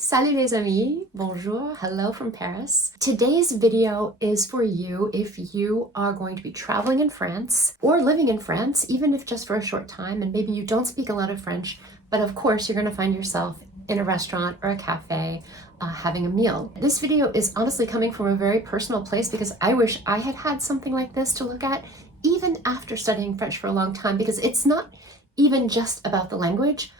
Salut les amis, bonjour, hello from Paris. Today's video is for you if you are going to be traveling in France or living in France, even if just for a short time, and maybe you don't speak a lot of French, but of course you're going to find yourself in a restaurant or a cafe having a meal. This video is honestly coming from a very personal place because I wish I had had something like this to look at even after studying French for a long time, because it's not even just about the language.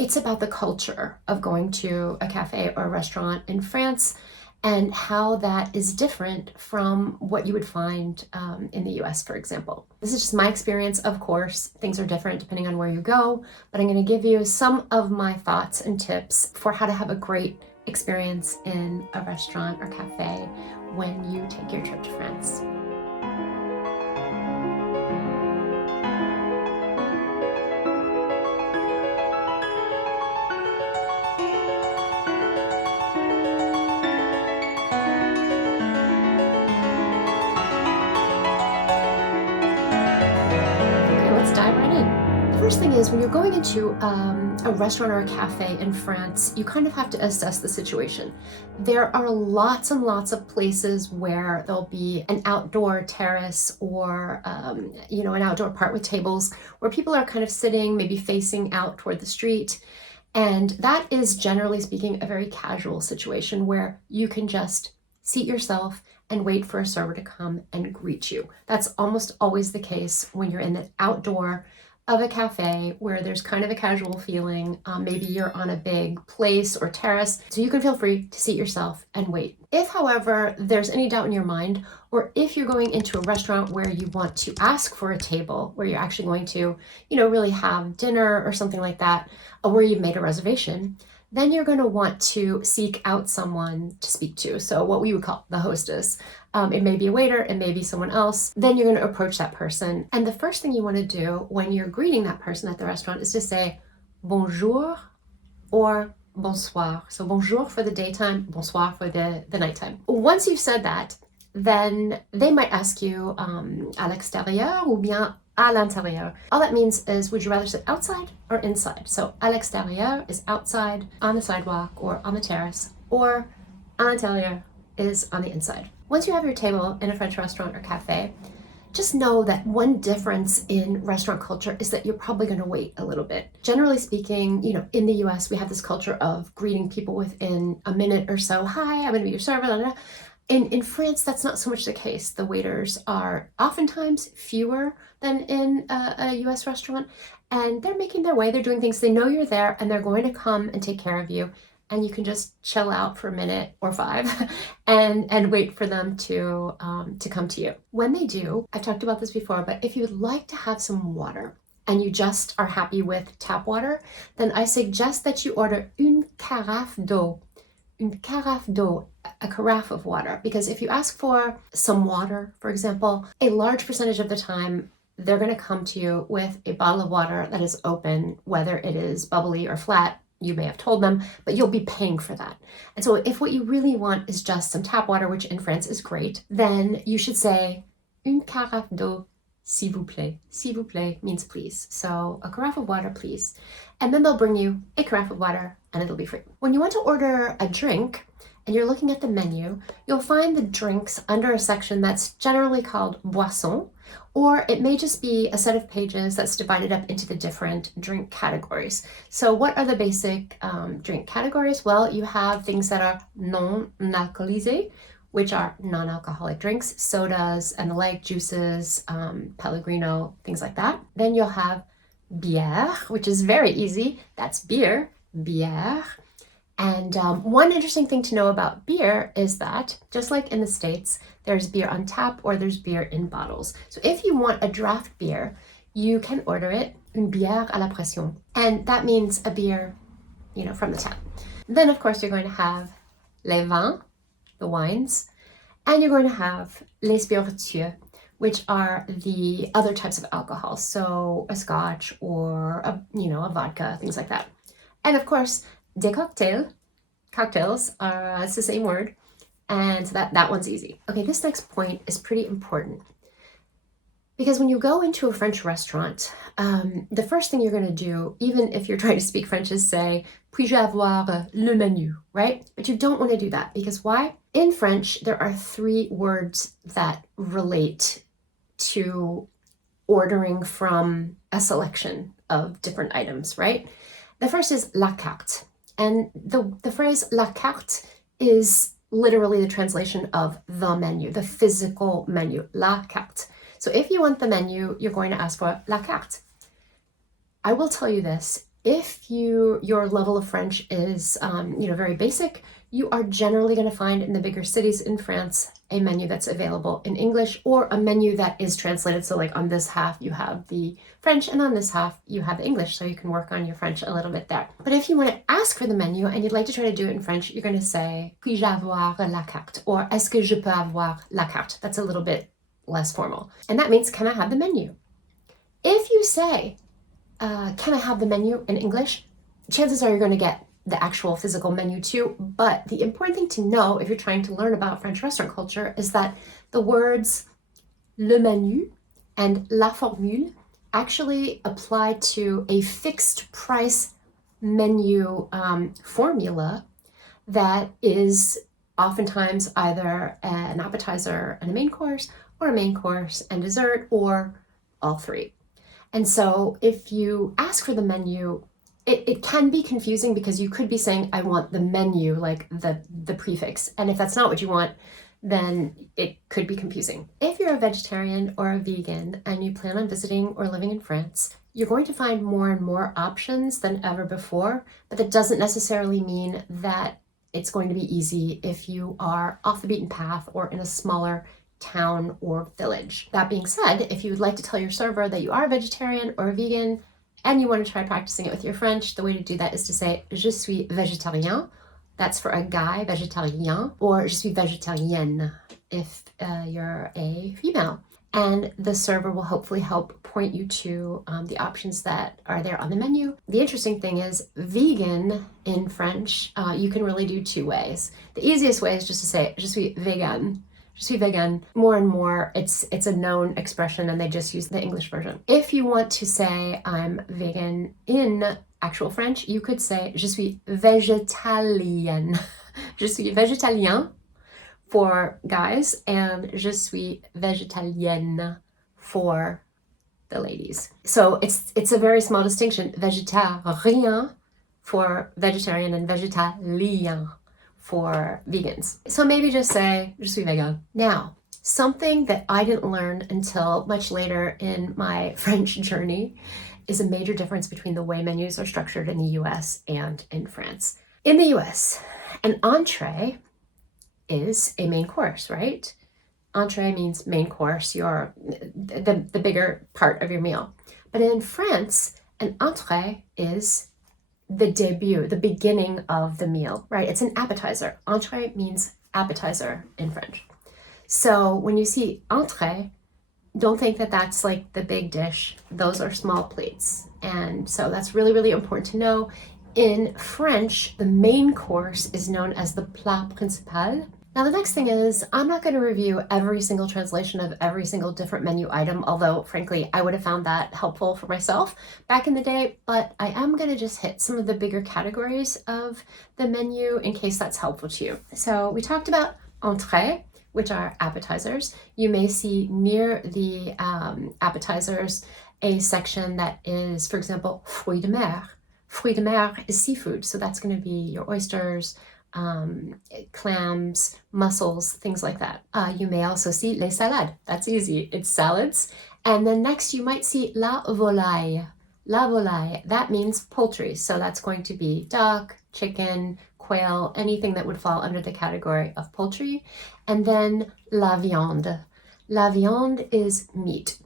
It's about the culture of going to a cafe or a restaurant in France and how that is different from what you would find in the US, for example. This is just my experience. Of course, things are different depending on where you go, but I'm going to give you some of my thoughts and tips for how to have a great experience in a restaurant or cafe when you take your trip to France. Dive right in. The first thing is, when you're going into a restaurant or a cafe in France, you kind of have to assess the situation. There are lots and lots of places where there'll be an outdoor terrace or an outdoor part with tables where people are kind of sitting, maybe facing out toward the street. And that is, generally speaking, a very casual situation where you can just seat yourself and wait for a server to come and greet you. That's almost always the case when you're in the outdoor of a cafe where there's kind of a casual feeling. Maybe you're on a big place or terrace, so you can feel free to seat yourself and wait. If, however, there's any doubt in your mind, or if you're going into a restaurant where you want to ask for a table, where you're actually going to, really have dinner or something like that, or where you've made a reservation, then you're going to want to seek out someone to speak to. So what we would call the hostess. It may be a waiter, it may be someone else. Then you're going to approach that person. And the first thing you want to do when you're greeting that person at the restaurant is to say bonjour or bonsoir. So bonjour for the daytime, bonsoir for the nighttime. Once you've said that, then they might ask you à l'extérieur ou bien à l'intérieur. All that means is, would you rather sit outside or inside? So à l'extérieur is outside, on the sidewalk or on the terrace, or à l'intérieur is on the inside. Once you have your table in a French restaurant or cafe, just know that one difference in restaurant culture is that you're probably going to wait a little bit. Generally speaking, in the US, we have this culture of greeting people within a minute or so. Hi, I'm going to be your server. Blah, blah. In France, that's not so much the case. The waiters are oftentimes fewer than in a US restaurant, and they're making their way. They're doing things. They know you're there, and they're going to come and take care of you. And you can just chill out for a minute or five and wait for them to come to you. When they do, I've talked about this before, but if you would like to have some water and you just are happy with tap water, then I suggest that you order une carafe d'eau. Une carafe d'eau, a carafe of water. Because if you ask for some water, for example, a large percentage of the time, they're going to come to you with a bottle of water that is open, whether it is bubbly or flat. You may have told them, but you'll be paying for that. And so if what you really want is just some tap water, which in France is great, then you should say une carafe d'eau, s'il vous plaît. S'il vous plaît means please. So a carafe of water, please. And then they'll bring you a carafe of water and it'll be free. When you want to order a drink and you're looking at the menu, you'll find the drinks under a section that's generally called boisson, or it may just be a set of pages that's divided up into the different drink categories. So what are the basic drink categories? Well, you have things that are non alcoolisés, which are non-alcoholic drinks, sodas and the like, juices, Pellegrino, things like that. Then you'll have bière, which is very easy. That's beer, bière. And one interesting thing to know about beer is that, just like in the States, there's beer on tap or there's beer in bottles. So if you want a draft beer, you can order it, une bière à la pression. And that means a beer, from the tap. Then, of course, you're going to have les vins, the wines, and you're going to have les spiritueux, which are the other types of alcohol. So a scotch or a vodka, things like that. And of course, des cocktails. Cocktails are, it's the same word. And so that one's easy. Okay, this next point is pretty important. Because when you go into a French restaurant, the first thing you're going to do, even if you're trying to speak French, is say, puis-je avoir le menu, right? But you don't want to do that because why? In French, there are 3 words that relate to ordering from a selection of different items, right? The first is la carte. And the phrase la carte is literally the translation of the menu, the physical menu, la carte. So if you want the menu, you're going to ask for la carte. I will tell you this, if your level of French is very basic, you are generally going to find in the bigger cities in France a menu that's available in English or a menu that is translated. So like on this half you have the French and on this half you have the English, so you can work on your French a little bit there. But if you want to ask for the menu and you'd like to try to do it in French, you're going to say puis-je avoir la carte, or est-ce que je peux avoir la carte? That's a little bit less formal. And that means, can I have the menu? If you say, can I have the menu in English, chances are you're going to get the actual physical menu too. But the important thing to know if you're trying to learn about French restaurant culture is that the words le menu and la formule actually apply to a fixed price menu formula that is oftentimes either an appetizer and a main course, or a main course and dessert, or all 3. And so if you ask for the menu, it can be confusing because you could be saying, I want the menu, like the prefix. And if that's not what you want, then it could be confusing. If you're a vegetarian or a vegan and you plan on visiting or living in France, you're going to find more and more options than ever before, but that doesn't necessarily mean that it's going to be easy if you are off the beaten path or in a smaller town or village. That being said, if you would like to tell your server that you are a vegetarian or a vegan and you want to try practicing it with your French, the way to do that is to say je suis végétarien. That's for a guy, végétarien, or je suis végétarienne if you're a female. And the server will hopefully help point you to the options that are there on the menu. The interesting thing is vegan in French, you can really do 2 ways. The easiest way is just to say je suis vegan. Je suis vegan. More and more, it's a known expression and they just use the English version. If you want to say I'm vegan in actual French, you could say je suis végétalienne. Je suis végétalien for guys and je suis végétalienne for the ladies. So it's a very small distinction. Végétarien for vegetarian and végétalien for vegans. So maybe just say, je suis vegan. Now, something that I didn't learn until much later in my French journey is a major difference between the way menus are structured in the US and in France. In the US, an entree is a main course, right? Entree means main course, the bigger part of your meal. But in France, an entree is the debut, the beginning of the meal, right? It's an appetizer. Entree means appetizer in French. So when you see entree, don't think that that's like the big dish. Those are small plates. And so that's really, really important to know. In French, the main course is known as the plat principal. Now the next thing is, I'm not going to review every single translation of every single different menu item, although frankly, I would have found that helpful for myself back in the day, but I am going to just hit some of the bigger categories of the menu in case that's helpful to you. So we talked about entrée, which are appetizers. You may see near the appetizers a section that is, for example, fruits de mer. Fruits de mer is seafood, so that's going to be your oysters, clams, mussels, things like that. You may also see les salades. That's easy. It's salads. And then next you might see la volaille. La volaille, that means poultry. So that's going to be duck, chicken, quail, anything that would fall under the category of poultry. And then la viande. La viande is meat.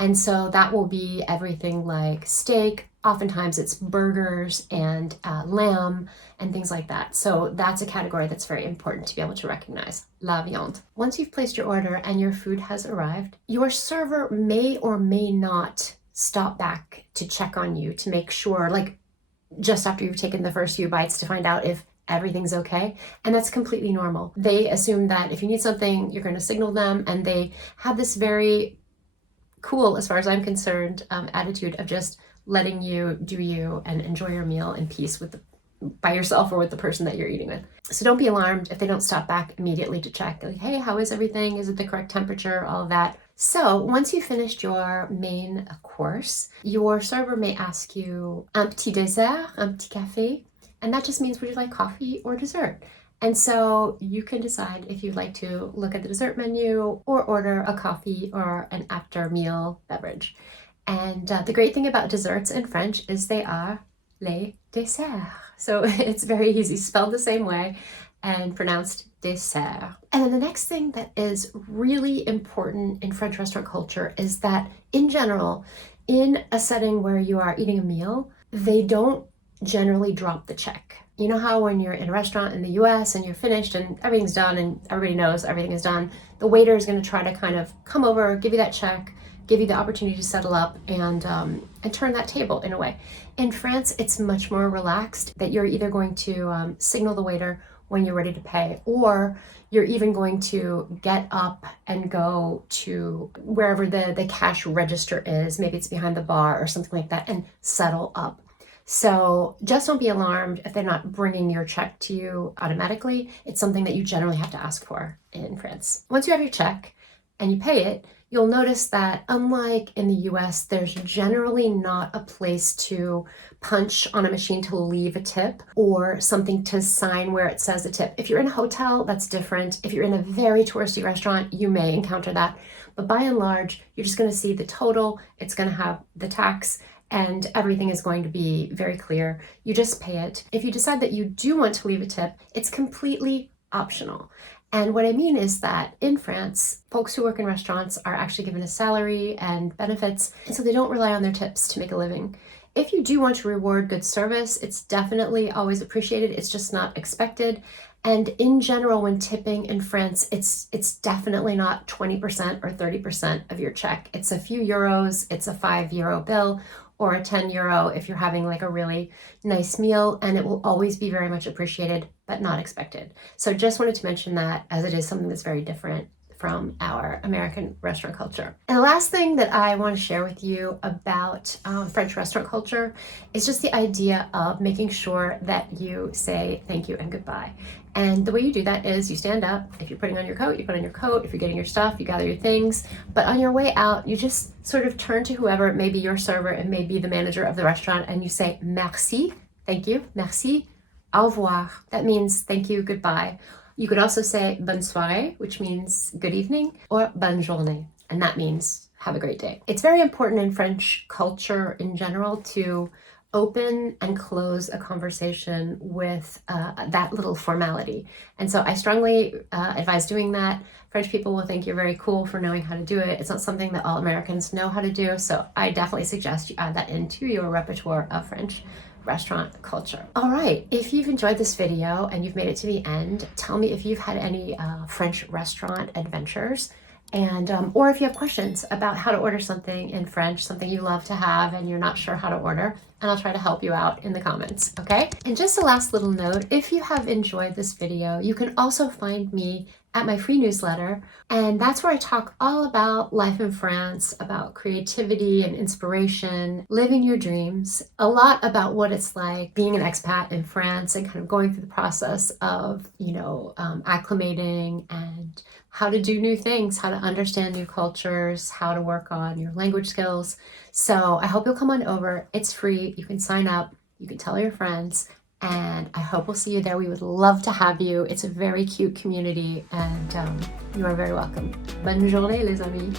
And so that will be everything like steak. Oftentimes it's burgers and lamb and things like that. So that's a category that's very important to be able to recognize. La viande. Once you've placed your order and your food has arrived, your server may or may not stop back to check on you to make sure, like just after you've taken the first few bites, to find out if everything's okay. And that's completely normal. They assume that if you need something, you're going to signal them, and they have this very cool, as far as I'm concerned, attitude of just letting you do you and enjoy your meal in peace by yourself or with the person that you're eating with. So don't be alarmed if they don't stop back immediately to check, like, hey, how is everything? Is it the correct temperature? All of that. So once you've finished your main course, your server may ask you un petit dessert, un petit café, and that just means would you like coffee or dessert? And so you can decide if you'd like to look at the dessert menu or order a coffee or an after meal beverage. And the great thing about desserts in French is they are les desserts. So it's very easy, spelled the same way and pronounced dessert. And then the next thing that is really important in French restaurant culture is that in general, in a setting where you are eating a meal, they don't generally drop the check. You know how when you're in a restaurant in the US and you're finished and everything's done and everybody knows everything is done, the waiter is going to try to kind of come over, give you that check, give you the opportunity to settle up and turn that table in a way. In France, it's much more relaxed, that you're either going to signal the waiter when you're ready to pay, or you're even going to get up and go to wherever the cash register is, maybe it's behind the bar or something like that, and settle up. So just don't be alarmed if they're not bringing your check to you automatically. It's something that you generally have to ask for in France. Once you have your check and you pay it, you'll notice that unlike in the US, there's generally not a place to punch on a machine to leave a tip or something to sign where it says a tip. If you're in a hotel, that's different. If you're in a very touristy restaurant, you may encounter that. But by and large, you're just going to see the total. It's going to have the tax and everything is going to be very clear. You just pay it. If you decide that you do want to leave a tip, it's completely optional. And what I mean is that in France, folks who work in restaurants are actually given a salary and benefits, and so they don't rely on their tips to make a living. If you do want to reward good service, it's definitely always appreciated. It's just not expected. And in general, when tipping in France, it's definitely not 20% or 30% of your check. It's a few euros, it's a €5 bill, or a €10 if you're having like a really nice meal, and it will always be very much appreciated, but not expected. So just wanted to mention that, as it is something that's very different from our American restaurant culture. And the last thing that I want to share with you about French restaurant culture is just the idea of making sure that you say thank you and goodbye. And the way you do that is you stand up. If you're putting on your coat, you put on your coat. If you're getting your stuff, you gather your things. But on your way out, you just sort of turn to whoever, it may be your server, it may be the manager of the restaurant, and you say merci, thank you, merci, au revoir. That means thank you, goodbye. You could also say bonne soirée, which means good evening, or bonne journée, and that means have a great day. It's very important in French culture in general to open and close a conversation with that little formality. And so I strongly advise doing that. French people will think you're very cool for knowing how to do it. It's not something that all Americans know how to do, so I definitely suggest you add that into your repertoire of French restaurant culture. All right, if you've enjoyed this video and you've made it to the end, tell me if you've had any French restaurant adventures, and or if you have questions about how to order something in French, something you love to have and you're not sure how to order, and I'll try to help you out in the comments, okay? And just a last little note, if you have enjoyed this video, you can also find me at my free newsletter, and that's where I talk all about life in France, about creativity and inspiration, living your dreams, a lot about what it's like being an expat in France and kind of going through the process of, acclimating and how to do new things, how to understand new cultures, how to work on your language skills. So I hope you'll come on over. It's free. You can sign up. You can tell your friends. And I hope we'll see you there. We would love to have you. It's a very cute community, and you are very welcome. Bonne journée, les amis.